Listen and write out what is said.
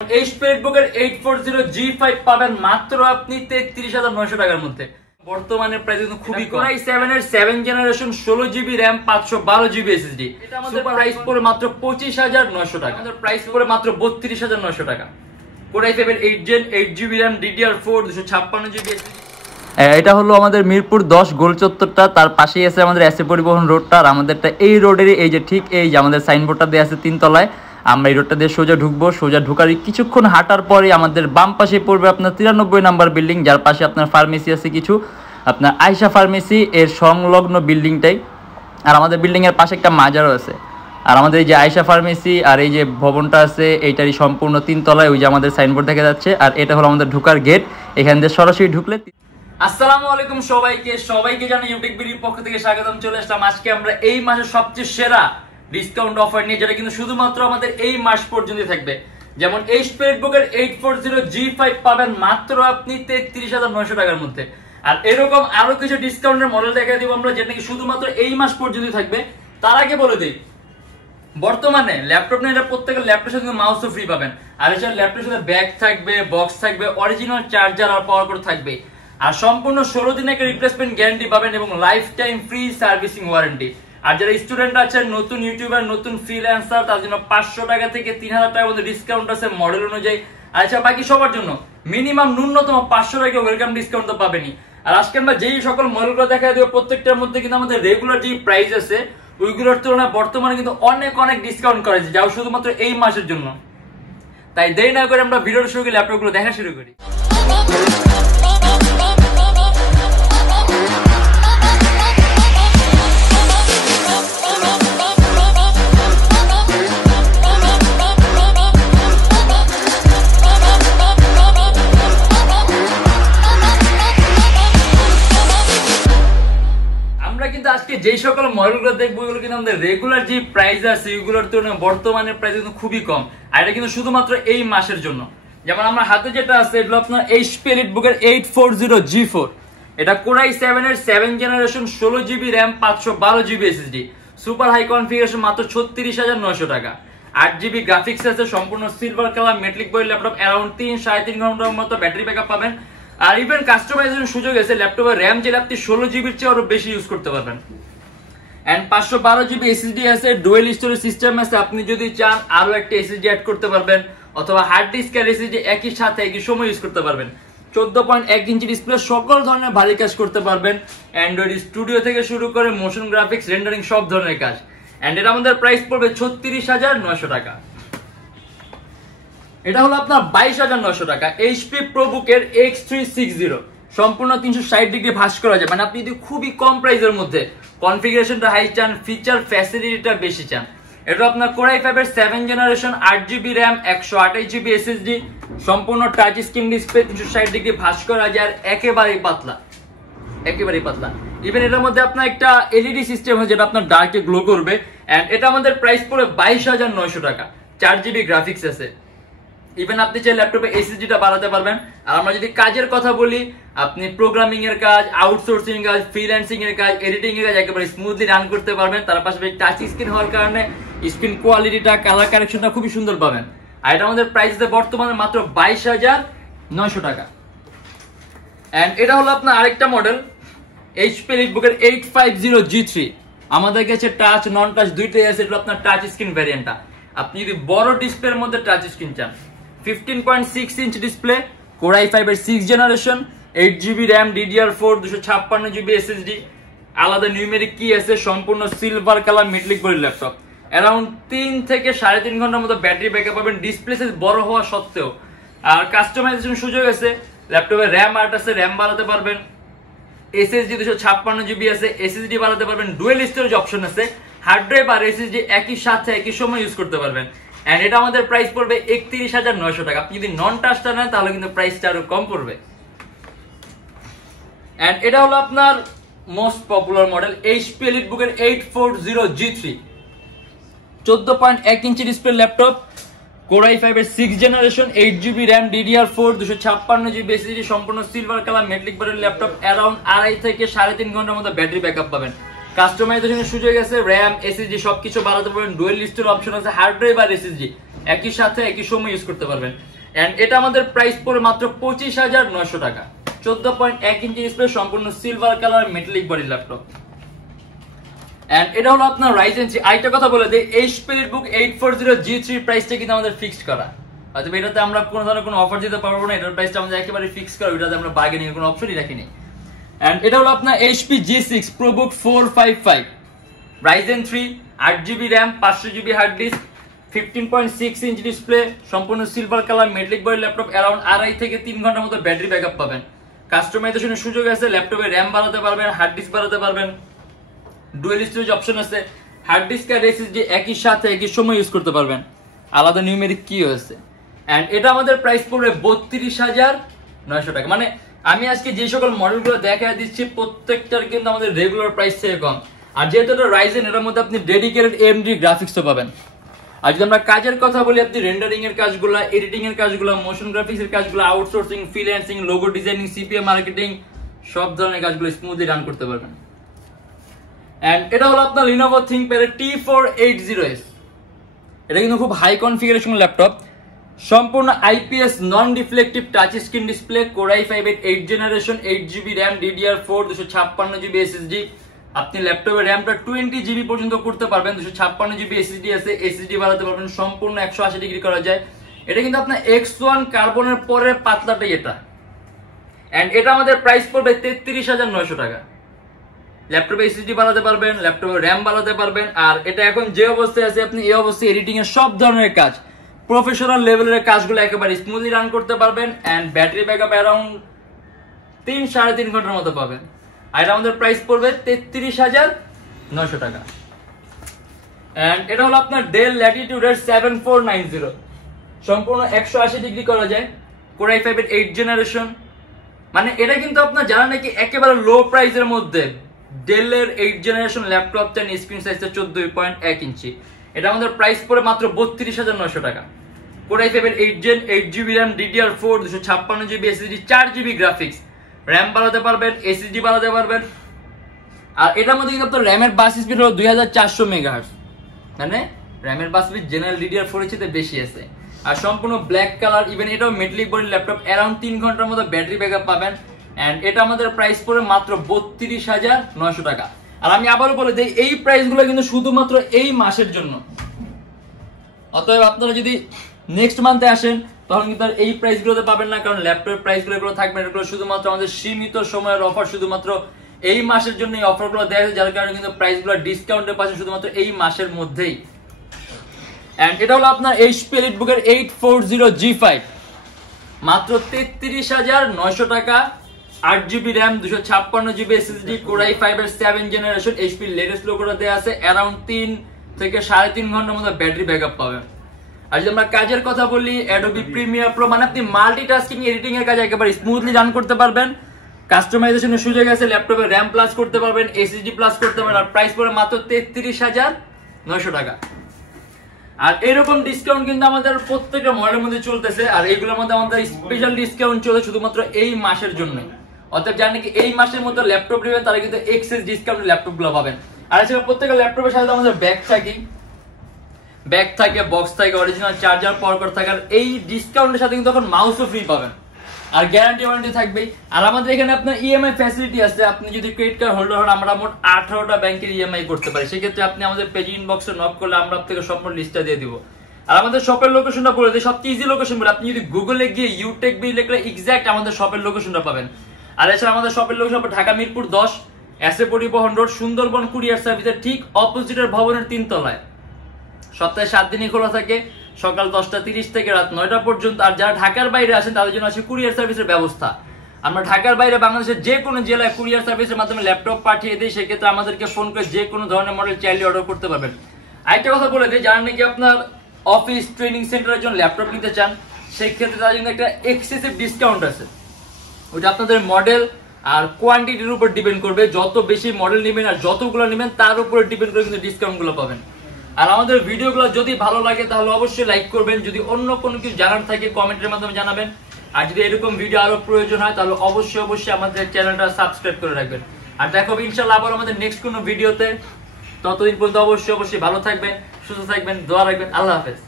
Youtechbd 840G5 পাবেন মাত্র আপনি 33,900 টাকার মধ্যে। বর্তমানে প্রাইস কিন্তু খুবই কম। i7 এর 7 generation 16GB RAM 512GB SSD। এটা আমাদের প্রাইস পড়ে মাত্র 25,900 টাকা। আমাদের প্রাইস পড়ে মাত্র 32,900 টাকা। Core i5 এর 8 Gen 8GB RAM DDR4 256GB SSD। এটা হলো আমাদের মিরপুর 10 গোল চত্বরটা, তার পাশেই আছে আমাদের এসএ পরিবহন রোডটা। আর আমাদেরটা এই রোডেরই এই যে ঠিক এই যে আমাদের সাইনবোর্ডটা দেওয়া আছে 3 তলায়। আমরা এই রোডটা দিয়ে সোজা ঢুকবো। সোজা ঢুকারই কিছুক্ষণ হাঁটার পরে আমাদের বাম পাশে পড়বে আপনার 93 নাম্বার বিল্ডিং, যার পাশে আপনার ফার্মেসি আছে কিছু, আপনার আয়শা ফার্মেসি এর সংলগ্ন বিল্ডিংটাই। আর আমাদের বিল্ডিংয়ের পাশে একটা মাজারও আছে। আর আমাদের এই যে আয়শা ফার্মেসি আর এই যে ভবনটা আছে এইটারই সম্পূর্ণ 3 তলায় ওই যে আমাদের সাইনবোর্ড দেখা যাচ্ছে। আর এটা হলো আমাদের ঢুকার গেট। এখান দিয়ে সরাসরি ঢুকলে আসসালামু আলাইকুম সবাইকে জানাই Youtechbd এর পক্ষ থেকে স্বাগতম। চলে আসলাম আজকে আমরা এই মাসের সবচেয়ে সেরা ডিসকাউন্ট অফার নিয়ে, যেটা কিন্তু শুধুমাত্র আমাদের এই মাস পর্যন্ত থাকবে। যেমন Youtechbd 840G5 পাবেন মাত্র আপনি 33,900 টাকার মধ্যে। আর এরকম আরো কিছু ডিসকাউন্টের মডেল দেখাই দিব আমরা, যেটা নাকি শুধুমাত্র এই মাস পর্যন্ত থাকবে। তার আগে বলে দিই, বর্তমানে ল্যাপটপ নিয়ে প্রত্যেকের ল্যাপটপের সাথে মাউসও ফ্রি পাবেন। আর এছাড়া ল্যাপটপের সাথে ব্যাগ থাকবে, বক্স থাকবে, অরিজিনাল চার্জার আর পাওয়ার কোড থাকবে। আর সম্পূর্ণ 16 দিনের একটা রিপ্লেসমেন্ট গ্যারান্টি পাবেন এবং life time free servicing warranty. আর যারা স্টুডেন্ট আছেন, নতুন ইউটিউবার, নতুন ফ্রিল্যান্সার, তার জন্য 500 টাকা থেকে 3,000 টাকার মধ্যে ডিসকাউন্ট আছে মডেল অনুযায়ী। আর আচ্ছা, বাকি সবার জন্য মিনিমাম ন্যূনতম 500 টাকা ওয়েলকাম ডিসকাউন্ট তো পাবেনই। আর আজকে আমরা যেই সকল মডেলগুলো দেখা দেবো প্রত্যেকটার মধ্যে কিন্তু আমাদের রেগুলার যে প্রাইস আছে ওইগুলোর তুলনায় বর্তমানে কিন্তু অনেক ডিসকাউন্ট করেছে, যাও শুধুমাত্র এই মাসের জন্য। তাই দেরি না করে আমরা ভিডিওর শুরু করে ল্যাপটপগুলো দেখা শুরু করি। আজকে যে সকল মডেলগুলো দেখবো ওইগুলো কিন্তু আমাদের রেগুলার যে প্রাইস আছে ওইগুলোর তুলনায় বর্তমানে প্রাইস কিন্তু খুবই কম। আর এটা কিন্তু শুধুমাত্র এই মাসের জন্য। যেমন আমার হাতে যেটা আছে এটা হলো আপনার Youtechbd 840G4। এটা Core i7 এর 7 generation 16GB RAM 512GB SSD, super high configuration, মাত্র 36,900 টাকা। 8GB গ্রাফিক্স আছে, সম্পূর্ণ silver colour metallic body laptop. Around 3-3.5 ঘন্টার মতো ব্যাটারি ব্যাকআপ পাবেন। আর ইভেন কাস্টমাইজেশন সুযোগ আছে, ল্যাপটপের র্যাম যে আপনি 16GB চেয়ে আরো বেশি ইউজ করতে পারবেন। এন্ড 512GB SSD আছে, ডুয়েল স্টোরেজ সিস্টেম আছে। আপনি যদি চান আরো একটা SSD অ্যাড করতে পারবেন, অথবা হার্ড ডিস্ক আর SSD একই সাথে একই সময় ইউজ করতে পারবেন। 14.1 ইঞ্চি ডিসপ্লে, সকল ধরনের ভারী কাজ করতে পারবেন। অ্যান্ড্রয়েড স্টুডিও থেকে শুরু করে মোশন গ্রাফিক্স, রেন্ডারিং সব ধরনের কাজ। এন্ড এটা আমাদের প্রাইস পড়বে 36,900 টাকা। এটা হলো আপনার 22,900 টাকা। HP ProBook এর X360 সম্পূর্ণ 360 ডিগ্রি ভাঁজ করা যায়। মানে আপনি যদি খুবই কম প্রাইসের মধ্যে কনফিগারেশনটা হাই চান, ফিচার ফ্যাসিলিটিটা বেশি চান, এটা আপনার Core i5 এর 7 generation 8GB RAM 128GB SSD, সম্পূর্ণ টাচ স্ক্রিন ডিসপ্লে, 360 ডিগ্রি ভাঁজ করা যায়। আর একেবারেই পাতলা। ইভেন এটার মধ্যে আপনার একটা LED সিস্টেম আছে যেটা আপনার ডার্কে গ্লো করবে। এন্ড এটা আমাদের প্রাইস পড়ে 22,900 টাকা। 4GB গ্রাফিক্স আছে। ইভেন আপনি চাইলে ল্যাপটপে SSDটা বাড়াতে পারবেন। আর আমরা যদি কাজের কথা বলি, আপনি প্রোগ্রামিং এর কাজ, আউটসোর্সিং কাজ, ফ্রিল্যান্সিং এর কাজ, এডিটিং এর কাজ একেবারে স্মুথলি রান করতে পারবেন। তার পাশাপাশি টাচ স্ক্রিন হওয়ার কারণে স্ক্রিন কোয়ালিটিটা, কালার কারেকশনটা খুবই সুন্দর পাবেন। আর এটা আমাদের প্রাইস আছে বর্তমানে মাত্র 22,900 টাকা। এন্ড এটা হলো আপনার আরেকটা মডেল Youtechbd 850G3। আমাদের কাছে টাচ নন টাচ দুইটাই আছে। এটা আপনার টাচ স্ক্রিন ভ্যারিয়েন্টটা। আপনি যদি বড় ডিসপ্লের মধ্যে টাচ স্ক্রিন চান, 15.6 ইঞ্চ ডিসপ্লে, Core i5 এর 6 generation, 8GB RAM DDR4 256GB SSD, আলাদা নিউমেরিক কি আছে, সম্পূর্ণ silver colour metallic body laptop. Around 3 থেকে 3.5 ঘন্টার মতো ব্যাটারি ব্যাকআপ পাবেন ডিসপ্লে সাইজ বড় হওয়া সত্ত্বেও। আর কাস্টমাইজেশন সুযোগ আছে, ল্যাপটপের র্যাম আছে, র্যাম বাড়াতে পারবেন। SSD 256GB আছে, SSD বাড়াতে পারবেন। ডুয়েল স্টোরেজ অপশন আছে, হার্ড ড্রাইভ আর SSD একই সাথে একই সময় ইউজ করতে পারবেন। এন্ড এটা আমাদের প্রাইস পড়বে 31,900 টাকা। আপনি যদি নন টাচটা নেন তাহলে কিন্তু প্রাইসটা আরো কম পড়বে। এন্ড এটা হলো আপনার most popular model Youtechbd 840G3। 14.1 inch display laptop, Core i5 এর 6 generation, 8GB RAM DDR4 256GB SSD, সম্পূর্ণ silver colour metallic body laptop. Around 2.5 থেকে 3.5 ঘন্টার মতো ব্যাটারি ব্যাকআপ পাবেন। কাস্টমাইজেশনের সুযোগ আছে, র্যাম SSD সবকিছু বাড়াতে পারবেন। ডুয়েল স্টোরেজ অপশন আছে, হার্ড ড্রাইভ আর SSD একই সাথে একই সময় ইউজ করতে পারবেন। এন্ড এটা আমাদের প্রাইস পড়ে মাত্র 25,900 টাকা। 14.1 ইঞ্চি ডিসপ্লে, সম্পূর্ণ silver colour metallic body laptop. And এটা হলো আপনার Ryzen 3। আরেকটা কথা বলে দেই, HP EliteBook 840G3 প্রাইসটা কিন্তু আমাদের ফিক্সড করা। অতএব এটাতে আমরা কোনো ধরনের কোনো অফার দিতে পারবো না, এটার প্রাইসটা আমাদের একেবারে ফিক্সড করা, এটাতে আমরা বার্গেনিং এর কোনো অপশনই রাখিনি। এন্ড এটা হলো আপনার HP G6 ProBook 455, Ryzen 3, 8GB RAM, 500GB hard disk, 15.6 inch display, সম্পূর্ণ silver colour metallic body laptop. Around 2.5 থেকে 3 ঘন্টার মতো ব্যাটারি ব্যাকআপ পাবেন। কাস্টমাইজেশনের সুযোগ আছে, ল্যাপটপে র্যাম বাড়াতে পারবেন, হার্ড ডিস্ক বাড়াতে পারবেন, ডুয়াল স্টোরেজ অপশন আছে, হার্ড ডিস্ক আর এসএসডি একই সাথে একই সময় ইউজ করতে পারবেন, আলাদা নিউমেরিক কি আছে। এন্ড এটা আমাদের প্রাইস পড়বে 32,900 টাকা। মানে আমি আজকে যে সকল মডেলগুলো দেখা দিচ্ছি প্রত্যেকটার কিন্তু আমাদের রেগুলার প্রাইস থেকে কম। আর যেহেতু এটা Ryzen, এটার মধ্যে আপনি ডেডিকেটেড AMD গ্রাফিক্সও পাবেন। আর যদি আমরা কাজের কথা বলি, আপনি রেন্ডারিং এর কাজগুলো, এডিটিং এর কাজগুলো, মোশন গ্রাফিক্স এর কাজগুলো, outsourcing, freelancing, logo designing, CPM marketing, সব ধরনের কাজগুলো স্মুথলি রান করতে পারবেন। এন্ড এটা হলো আপনার Lenovo ThinkPad T480S। এটা কিন্তু খুব হাই কনফিগারেশন ল্যাপটপ, সম্পূর্ণ IPS non reflective touch screen display, Core i5 8 generation, 8GB RAM, DDR4, 256GB SSD। আপনি ল্যাপটপের র্যামটা 20GB পর্যন্ত করতে পারবেন, 256GB SSD আছে, SSD বাড়াতে পারবেন, সম্পূর্ণ 180 ডিগ্রি করা যায়। এটা কিন্তু আপনার X1 কার্বনের পরের পাতলাটাই এটা। এন্ড এটা আমাদের প্রাইস পড়বে 33,900 টাকা। ল্যাপটপে SSD বাড়াতে পারবেন, ল্যাপটপে র্যাম বাড়াতে পারবেন। আর এটা এখন যে অবস্থায় আছে, আপনি এই অবস্থায় এডিটিং এর সব ধরনের কাজ, প্রফেশনাল লেভেলের কাজগুলো একেবারে স্মুথলি রান করতে পারবেন। এন্ড ব্যাটারি ব্যাকআপ অ্যারাউন্ড 3-3.5 ঘন্টার মতো পাবেন। আর এটা আমাদের প্রাইস পড়বে 33,900 টাকা। এন্ড এটা হলো আপনার Dell Latitude 7490, সম্পূর্ণ 180 ডিগ্রি করা যায়, Core i5 8 জেনারেশন। মানে এটা কিন্তু আপনার যারা নাকি একেবারে লো প্রাইসের মধ্যে Dell এর 8 জেনারেশন ল্যাপটপ চান, স্ক্রিন সাইজটা 14.1 ইঞ্চি, এটা আমাদের প্রাইস পড়ে মাত্র 32,900 টাকা। Core i5 8 gen, 8GB RAM, DDR4, 256GB SSD, 4GB graphics, RAM বাড়াতে পারবেন, SSD বাড়াতে পারবেন। আর এটার মধ্যে কিন্তু আপনার র্যামের বাস স্পিড হলো 2400 মেগাহার্টজ, মানে র্যামের বাস স্পিড জেনারেল DDR4 এর চেয়ে বেশি আছে। আর সম্পূর্ণ ব্ল্যাক কালার, ইভেন এটাও মেটালিক বডি ল্যাপটপ, অ্যারাউন্ড 3 ঘন্টার মতো ব্যাটারি ব্যাকআপ পাবেন। এন্ড এটা আমাদের প্রাইস পড়ে মাত্র 32,900 টাকা। আর আমি আবারও বলে দিই, এই প্রাইসগুলো কিন্তু শুধুমাত্র এই মাসের জন্য। অতএব আপনারা যদি নেক্সট মান্থে আসেন তখন কিন্তু আর এই প্রাইসগুলোতে পাবেন না, কারণ ল্যাপটপের প্রাইসগুলো এগুলো থাকবে, এগুলো শুধুমাত্র আমাদের সীমিত সময়ের অফার, শুধুমাত্র এই মাসের জন্য এই অফারগুলো দেওয়া হয়েছে, যার কারণে কিন্তু প্রাইসগুলো ডিসকাউন্টে পাচ্ছেন শুধুমাত্র এই মাসের মধ্যেই। এন্ড এটা হলো আপনার HP EliteBook 840G5, মাত্র 33,900 টাকা, 8GB RAM, 256GB SSD, Core i5 7 generation, HP latest লোগোটা দেওয়া আছে, অ্যারাউন্ড 3 থেকে 3.5 ঘন্টার মতো ব্যাটারি ব্যাকআপ পাবেন। আর যদি আমরা কাজের কথা বলি, Adobe Premiere Pro, মানে আপনি মাল্টিটাস্কিং এডিটিং এর কাজ একেবারে স্মুথলি রান করতে পারবেন। কাস্টমাইজেশনের সুযোগ আছে, ল্যাপটপে RAM প্লাস করতে পারবেন, SSD প্লাস করতে পারবেন। আর প্রাইস পড়ে মাত্র 33,900 টাকা। আর এরকম ডিসকাউন্ট কিন্তু আমাদের প্রত্যেকটা মডেলের মধ্যে চলতেছে। আর এইগুলোর মধ্যে আমাদের স্পেশাল ডিসকাউন্ট চলে শুধুমাত্র এই মাসের জন্য। অর্থাৎ যারা নাকি এই মাসের মধ্যে ল্যাপটপ নেবেন তারা কিন্তু এক্সেস ডিসকাউন্ট ল্যাপটপগুলো পাবেন। আর এছাড়া প্রত্যেকটা ল্যাপটপের সাথে আমাদের ব্যাগ থাকে, বক্স থাকে, অরিজিনাল চার্জার, পাওয়ার কর্ড থাকে। আর এই ডিসকাউন্টের সাথে কিন্তু তখন মাউসও ফ্রি পাবেন, আর গ্যারান্টি ওয়ারেন্টি থাকবেই। আর আমাদের এখানে আপনার ইএমআই ফ্যাসিলিটি আছে। আপনি যদি ক্রেডিট কার্ড হোল্ডার হন, আমরা মোট 18টা ব্যাংকের ইএমআই করতে পারি। সেক্ষেত্রে আপনি আমাদের পেজ ইনবক্সে নক করলে আমরা আপনাকে সম্পূর্ণ লিস্টটা দিয়ে দিব। আর আমাদের শপের লোকেশনটা বলে দিই, সবচেয়ে ইজি লোকেশন বলে, আপনি যদি গুগলে গিয়ে Youtechbd লিখলে এক্সাক্ট আমাদের শপের লোকেশনটা পাবেন। আর এছাড়া আমাদের শপের লোকেশন ঢাকা মিরপুর 10, এসএ পরিবহন রোড, সুন্দরবন কুরিয়ার সার্ভিসের ঠিক অপোজিটের ভবনের 3 তলায়। সপ্তাহে 7 দিনই খোলা থাকে, সকাল 10:30 থেকে রাত 9টা পর্যন্ত। আর যারা ঢাকার বাইরে আছেন তাদের জন্য আছে কুরিয়ার সার্ভিসের ব্যবস্থা। আমরা ঢাকার বাইরে বাংলাদেশের যে কোনো জেলায় কুরিয়ার সার্ভিসের মাধ্যমে ল্যাপটপ পাঠিয়ে দিই। সেক্ষেত্রে আমাদেরকে ফোন করে যে কোনো ধরনের মডেল চাইলে অর্ডার করতে পারবেন। আরেকটা কথা বলে দিই, যারা নাকি আপনার অফিস ট্রেনিং সেন্টারের জন্য ল্যাপটপ নিতে চান, সেক্ষেত্রে তাদের জন্য একটা এক্সেসিভ ডিসকাউন্ট আছে। ওইটা আপনাদের মডেল আর কোয়ান্টিটির উপর ডিপেন্ড করবে। যত বেশি মডেল নেবেন আর যতগুলো নেবেন তার উপরে ডিপেন্ড করে কিন্তু ডিসকাউন্টগুলো পাবেন। আর আমাদের ভিডিওগুলো যদি ভালো লাগে তাহলে অবশ্যই লাইক করবেন। যদি অন্য কোনো কিছু জানার থাকে কমেন্টের মাধ্যমে জানাবেন। আর যদি এরকম ভিডিও আরো প্রয়োজন হয় তাহলে অবশ্যই আমাদের চ্যানেলটা সাবস্ক্রাইব করে রাখবেন। আর দেখো ইনশাআল্লাহ আবার আমাদের নেক্সট কোনো ভিডিওতে। ততদিন পর্যন্ত অবশ্যই ভালো থাকবেন, সুস্থ থাকবেন, দোয়া রাখবেন। আল্লাহ হাফেজ।